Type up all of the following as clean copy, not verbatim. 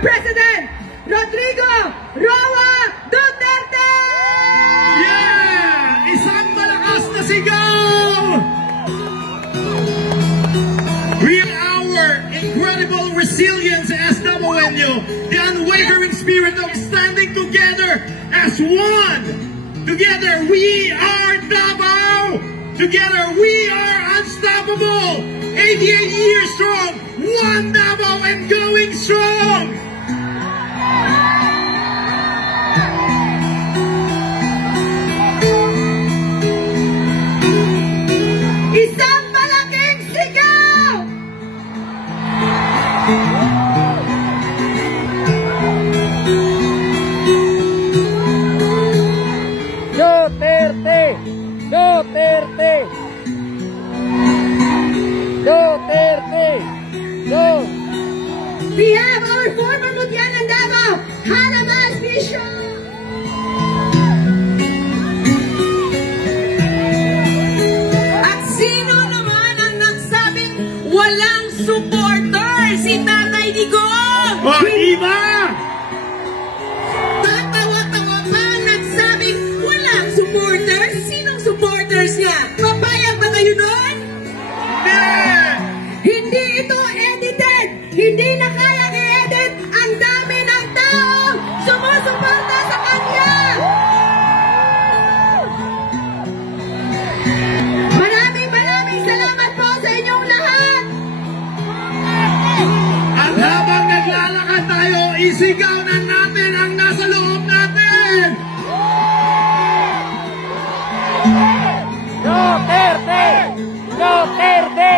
President Rodrigo Roa Duterte! Yeah! Isang malakas na sigaw! Our incredible resilience as Davaoenyo, the unwavering spirit of standing together as one. Together we are Davao. Together we are unstoppable. 88 years strong, one Davao and going strong. Isang malaking sigaw! Duterte! Duterte! Duterte! We have our former Mutyanan Davao, Hannah Mas Bishop! At sino naman ang nagsabing walang supporter? Si Tatay Digong! O, iba! Tatawa-tawa pa ang nagsabing walang supporters? Sinong supporters niya? Papayag ba kayo doon? Hindi ito edited! Hindi na kayang i-edit! Ang dami ng tao sumusuporta sa kanya! Maraming salamat po sa inyong lahat! At habang naglalakad tayo, isigaw na natin ang nasa loob natin! Duterte! Duterte!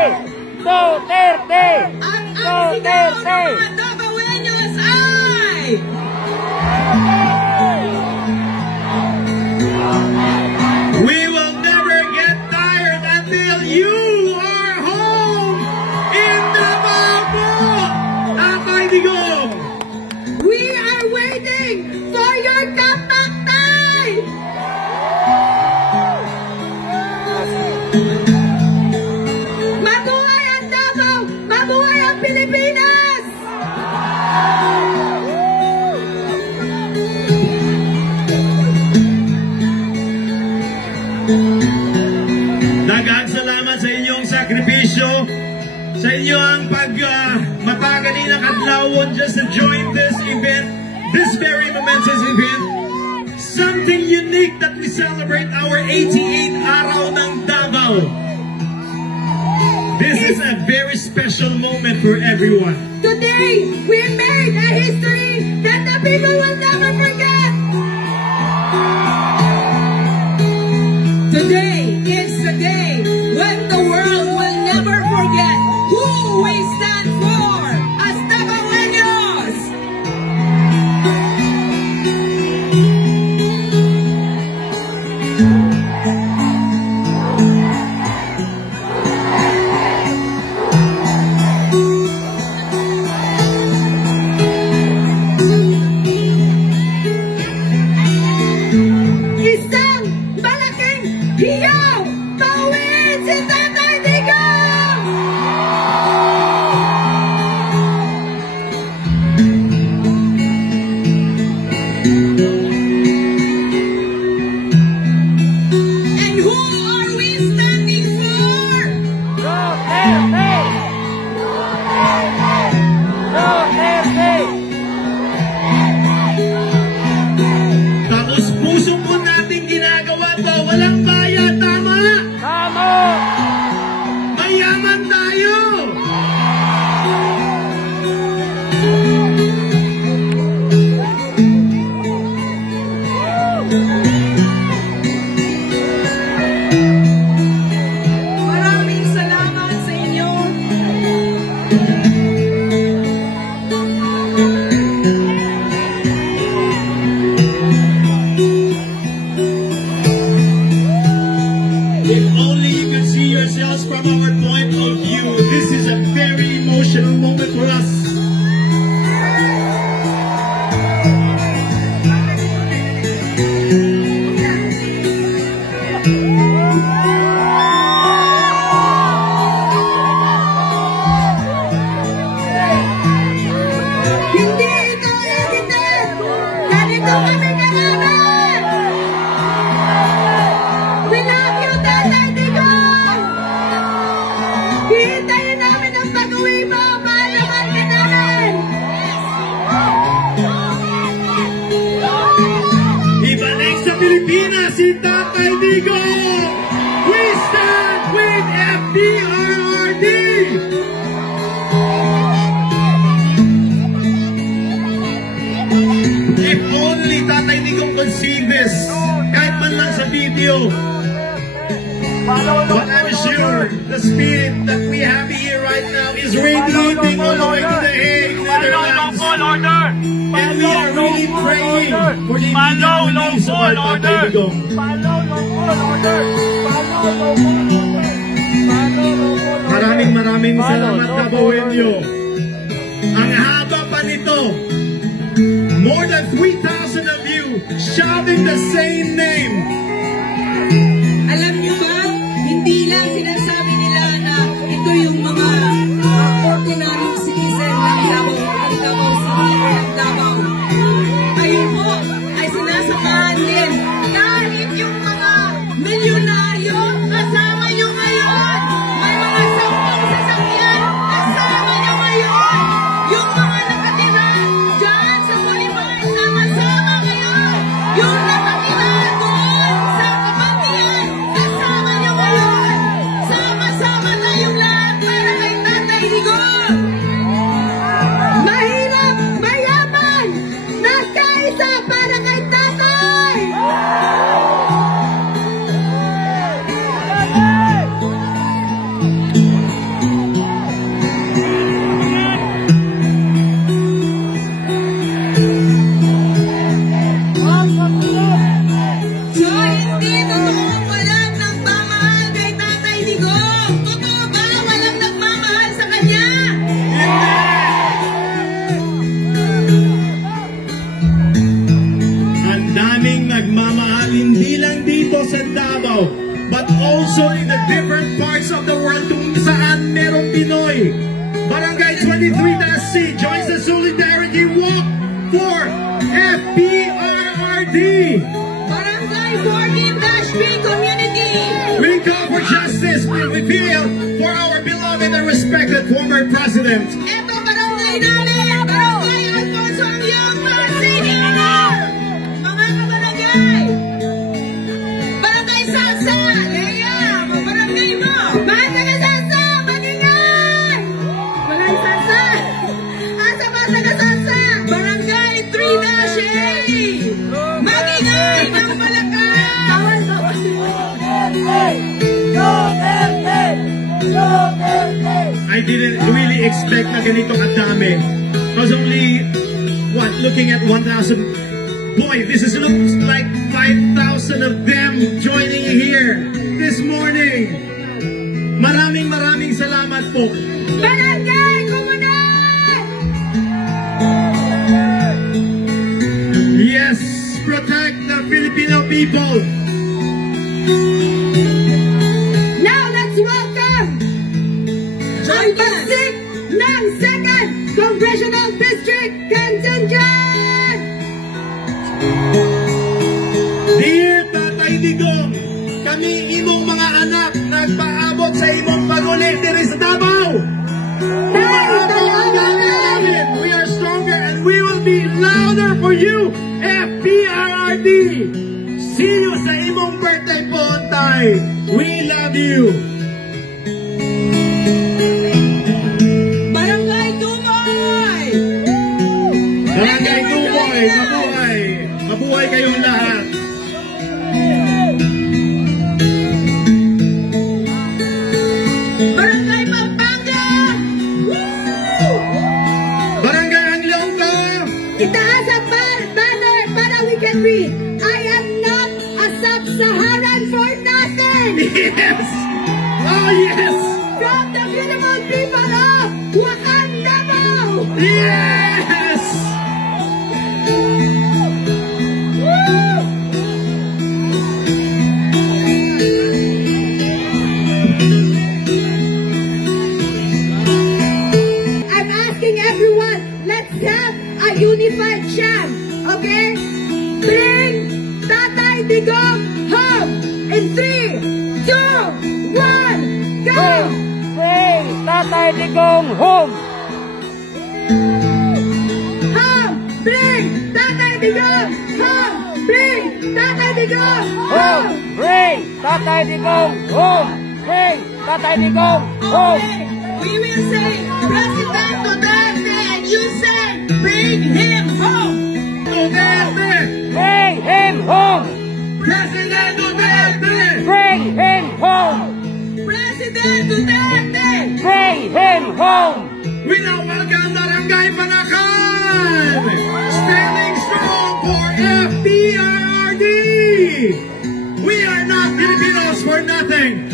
Duterte! Ang sigaw ng mga Davaoenyos ay... We will never get tired until you are home in Davao! Tatay Digong! We are waiting for your comeback time! Mabuhay ang Davao! Mabuhay ang Pilipinas! Daghang salamat sa inyong sakripisyo, sa inyong mapaganinang adlawon just to join this event, this very momentous event. Something unique that we celebrate our 88th araw ng Davao. This is a very special moment for everyone. Today, we made a history that the people will never forget! Today is the day when the world will never forget who we stand for as Davaoenyos! Isang malaking hiyaw! Pauwiin si Tatay Digong! And who are we standing for? Duterte! Duterte! Tapos puso po natin ginagawa to, walang bayad, tama? Tama! Mayaman tayo! Maraming salamat sa inyo. If only you could see yourselves from our point of view, this is a very emotional moment for us. si Tatay Digong! We stand with FPRRD! If only Tatay Digong could see this, kahit man lang sa video. But I'm sure the spirit that we have here right now is radiating all the way to the Hague, Netherlands. And we are really praying for the immediate release of our Tatay Digong. Maraming salamat, Tabawenyo. Ang haba pa nito. More than 3,000 of you shouting the same name. Alam niyo ba, hindi lang sinasabi nila na ito yung mga ordinary citizen ng Davao City or ng Davao. Kayo po ay sinasamahan din kahit yung mga milyonaryo kasama nyo ngayon. May mga 10 sasakyan kasama nyo ngayon. Yung mga nakatira dyan sa Bolivar, sama-sama kayo. Yung nakatira doon sa Kapantian, kasama nyo ngayon. Sama-sama tayong lahat para kay Tatay Digong. Mahirap, mayaman, nagkaisa para kay tatay! So, hindi totoong walang nagmamahal kay Tatay Digong. Totoo ba walang nagmamahal sa kanya? Ang daming nagmamahal hindi lang dito sa Davao, but also in the different parts of the world kung saan merong Pinoy. Barangay 23-C joins the Solidarity Walk for FPRRD. Barangay 14-B community. We call for justice, we feel for our beloved and respected former president. Ito barangay namin, Barangay Alfonso Angyang Marcini. Mga kabarangay. Barangay Salsa, Lea, mga barangay mo. Mga taga-Sansa, magingay! Barangay Sansa! Asa ba taga-Sansa? Barangay 3-A. Magingay ng Malacan. Tawal ko. I didn't really expect na ganito kadami. I was only, looking at 1,000. Boy, this looks like 5,000 of them joining here this morning. Maraming salamat po. Barangay Komunal! Yes, protect the Filipino people. Now let's welcome ang pagsik ng 2nd Congressional District Contingent! Dear Tatay Digong, kami imong mga anak nagpaabot sa imong paguli diri sa Davao. We are stronger and we will be louder for you, FPRRD. See you sa imong birthday po, Tay. We love you. Barangay Tumoy. Barangay Tumoy, mabuhay. Mabuhay kayong lahat. Barangay Pampanga. Barangay Anglongka. Itaas ang banner para we can read, I am not a sub-Saharan for nothing! Yes. Oh, yes. From the beautiful people of Wakanda! Yes. I'm asking everyone, let's have a unified chant, okay? Bring Tatay Digong home in 3, 2, 1, go! Bring Tatay Digong home! Home! Bring Tatay Digong home! Bring Tatay Digong Digong home! Bring Tatay Digong home! Bring Tatay Digong home! Okay, we will say President Duterte and you say bring him home. Duterte! Bring him home! President Duterte! Bring him home! President Duterte. Bring him home! We now welcome Barangay Banakan! Standing strong for FPRRD! We are not Filipinos for nothing!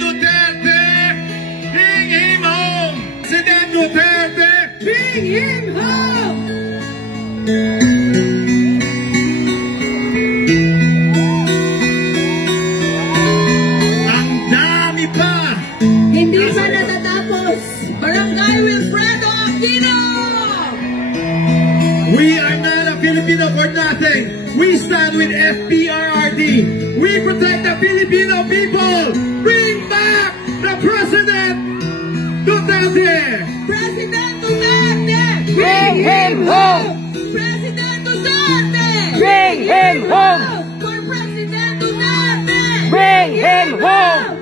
Duterte! Bring him home! President Duterte! Bring him home! Ang dami pa! Hindi pa natatapos. Barangay Wilfredo Aquino. We are not a Filipino for nothing. We stand with FPRRD. We protect the Filipino people. Bring back the President Duterte. President Duterte. Bring him home! President Duterte. Bring him home! For President Duterte. Bring him home!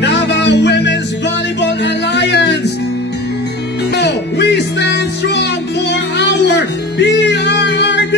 Davao Women's Volleyball Alliance. No, we stand strong for our PRRD.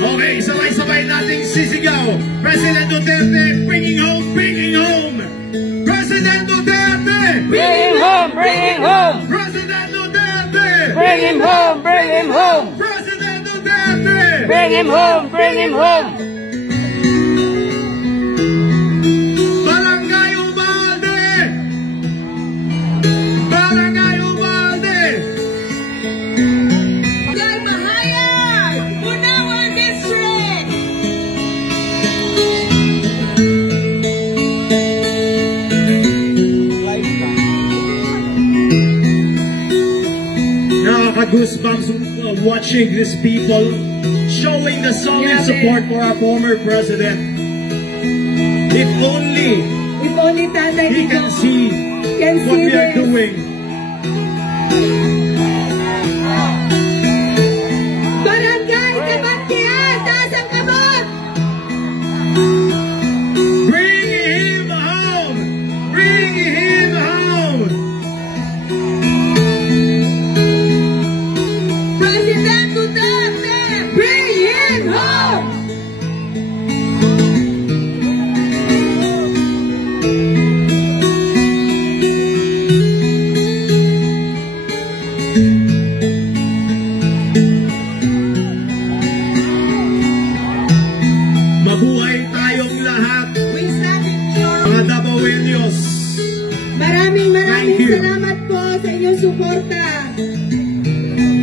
Okay, sabay-sabay nating sisigaw. President Duterte, bringing home, bringing home. President Duterte, Bring him home! Bring him home! President Duterte, Bring him home! Bring him home! President Duterte. Bring him home! Bring him home! Barangay Ubalde! Barangay Ubalde! Barangay Mahayag. Bunawan District. Nakaka-goosebumps watching these people showing the solid support for our former president. If only If only Tatay he can Digong see can what see we are this. doing. Barangay Kabatian, taas ang kamot! Bring him home! Bring him home! President Duterte. Bring him home! Mabuhay tayong lahat, We stand in your mga Dabawenyos. Maraming Thank you. salamat po sa inyong suporta.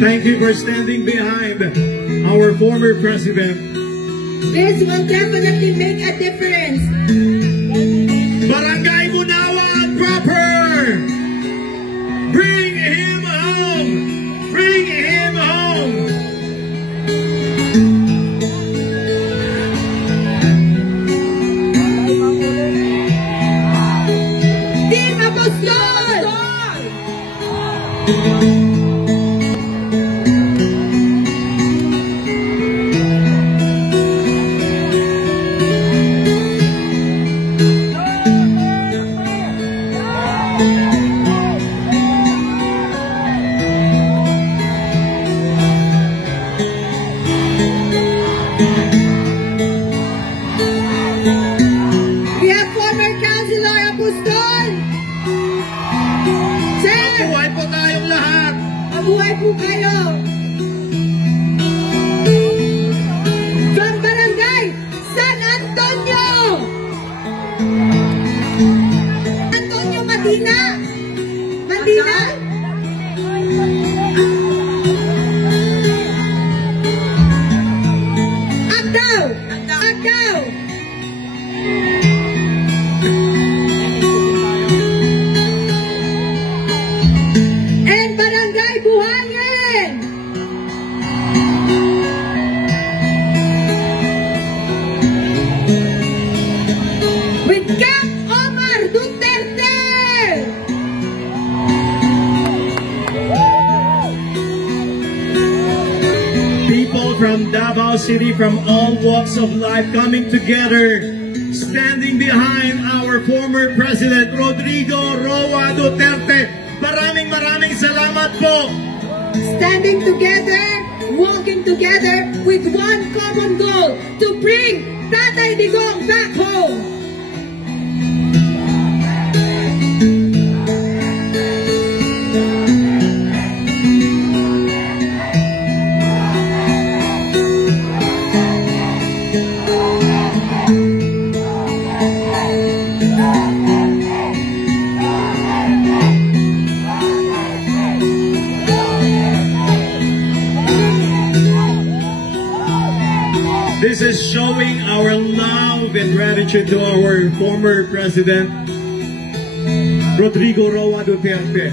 Thank you for standing behind our former president. This will definitely make a difference. Barangay Bunawan proper! Bring him home! Bring him home! Team Apostol! We have former Councilor Apostol. Sir, Mabuhay po tayong lahat! mabuhay po kayo. From Barangay San Antonio. Antonio Madina. Madina? Davao City from all walks of life coming together, standing behind our former President Rodrigo Roa Duterte. Maraming salamat po. Standing together, walking together with one common goal, to bring Tatay Digong back home. This is showing our love and gratitude to our former President Rodrigo Roa Duterte.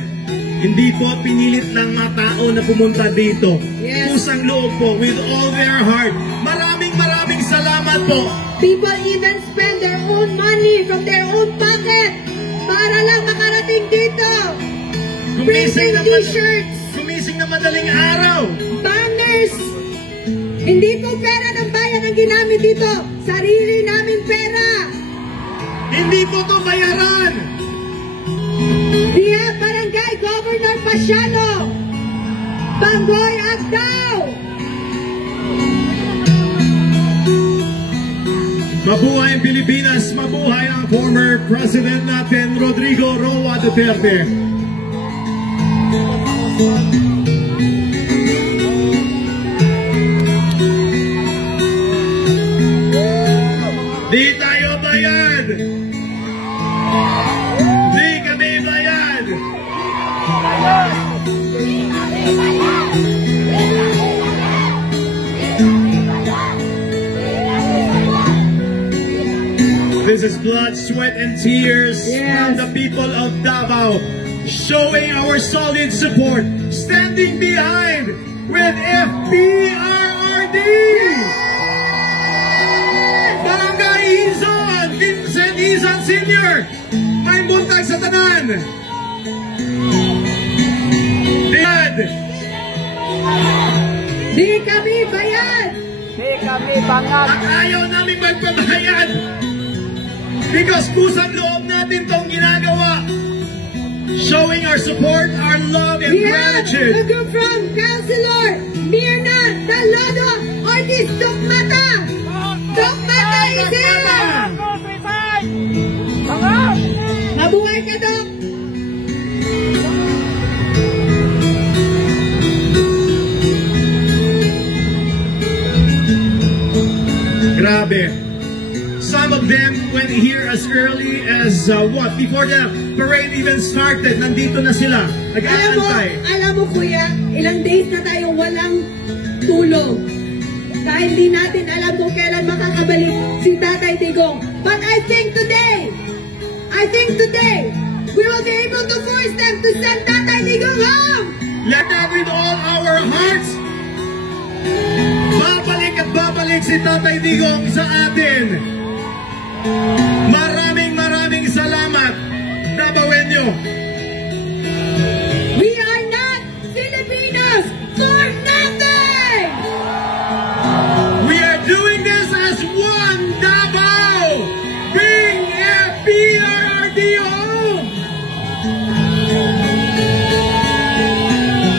Hindi po pinilit lang mga tao na pumunta dito. Yes. Pusang loob po, with all their heart. Maraming salamat po. People even spend their own money from their own pocket para lang makarating dito. Printing t-shirts, Gumising na madaling araw. banners. Hindi po pera ng bayan ang ginamit dito. Sarili namin pera. Hindi po to bayaran. We have Barangay Governor Pasiano, Bangoy Agdao. Mabuhay ang Pilipinas, mabuhay ang former President natin, Rodrigo Roa Duterte. Di tayo bayad! Di kami bayad! This is blood, sweat, and tears from the people of Davao, showing our solid support, standing behind with FPRRD! Barangay Izon, Vincent Izon Sr. May buntag sa tanan. Dad! Di kami bayad. Di kami bangag. At ayaw namin magpabayad. Because pusang loob natin tong ginagawa. Showing our support, our love, and We have gratitude. a group from Councilor Mirna Talado Ortiz Dokmata. Dokmata is here. Bangag! Mabuhay ka, Dok. Grabe. Some of them went here as early as before the parade even started. Nandito na sila. Nag-aantay. Alam mo kuya, ilang days na tayo walang tulog. Dahil di natin alam kung kailan makakabalik si Tatay Digong. But I think today, we will be able to force them to send Tatay Digong home. Let that with all our hearts. Babalik at babalik si Tatay Digong sa atin. Maraming salamat, Davaoenyo. We are not Filipinos for nothing. We are doing this as one Davao. Bring FPRRD home.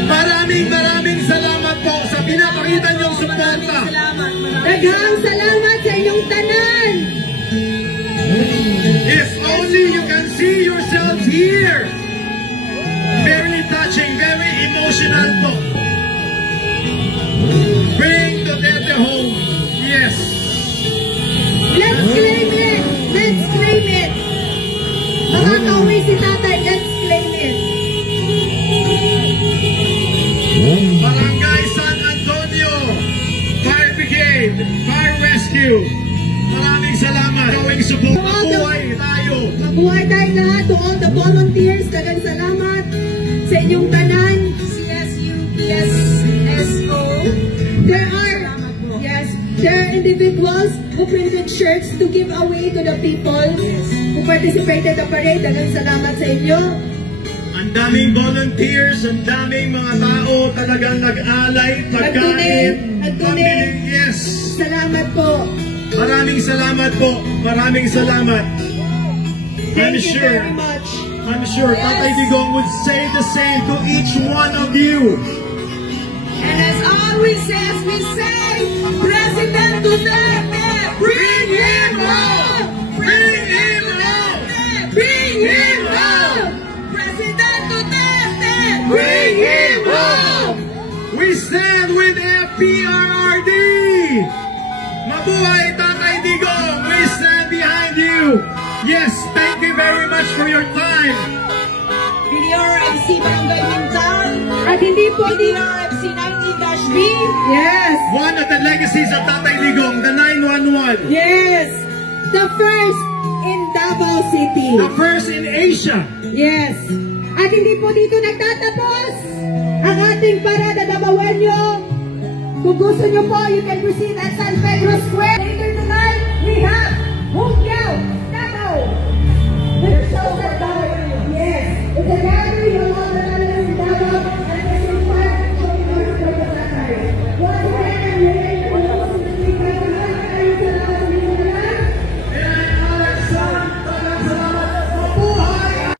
Maraming salamat po sa pinapakita niyong suporta. Daghang salamat sa inyong tanan. If only you can see yourselves here. Very touching, very emotional po. Bring Duterte home. Yes. Let's claim it. Let's claim it. Makakauwi si Tatay. Let's claim it. Barangay San Antonio, Fire Brigade, Fire Rescue. Maraming salamat. Gawing support. Mabuhay tayo. Mabuhay tayo lahat. To all the volunteers, daghang salamat sa inyong tanan. CSU, PSSO. There are individuals who printed shirts to give away to the people who participated in the parade. Daghang salamat sa inyo. Ang daming volunteers, ang daming mga tao talagang nag-alay, pagkain, nag-donate. Yes. Salamat po. Maraming salamat po. Maraming salamat. Thank you very much. I'm sure Tatay Digong would say the same to each one of you. And as always as we say, President Duterte, bring him home! Bring him home! Bring him home! President Duterte, bring him home! We stand with FPRRD. Mabuhay Tatay Digong. We stand behind you. Yes, thank you very much for your time. PDRMC Barangay Mintal, At hindi po PDRMC 19-B, Yes. One of the legacies of Tatay Digong, the 911. Yes. The first in Davao City. The first in Asia. Yes. At hindi po dito nagtatapos ang ating parada Davaoenyo. Kung gusto nyo po, you can proceed at San Pedro Square. Later tonight, we have Hungya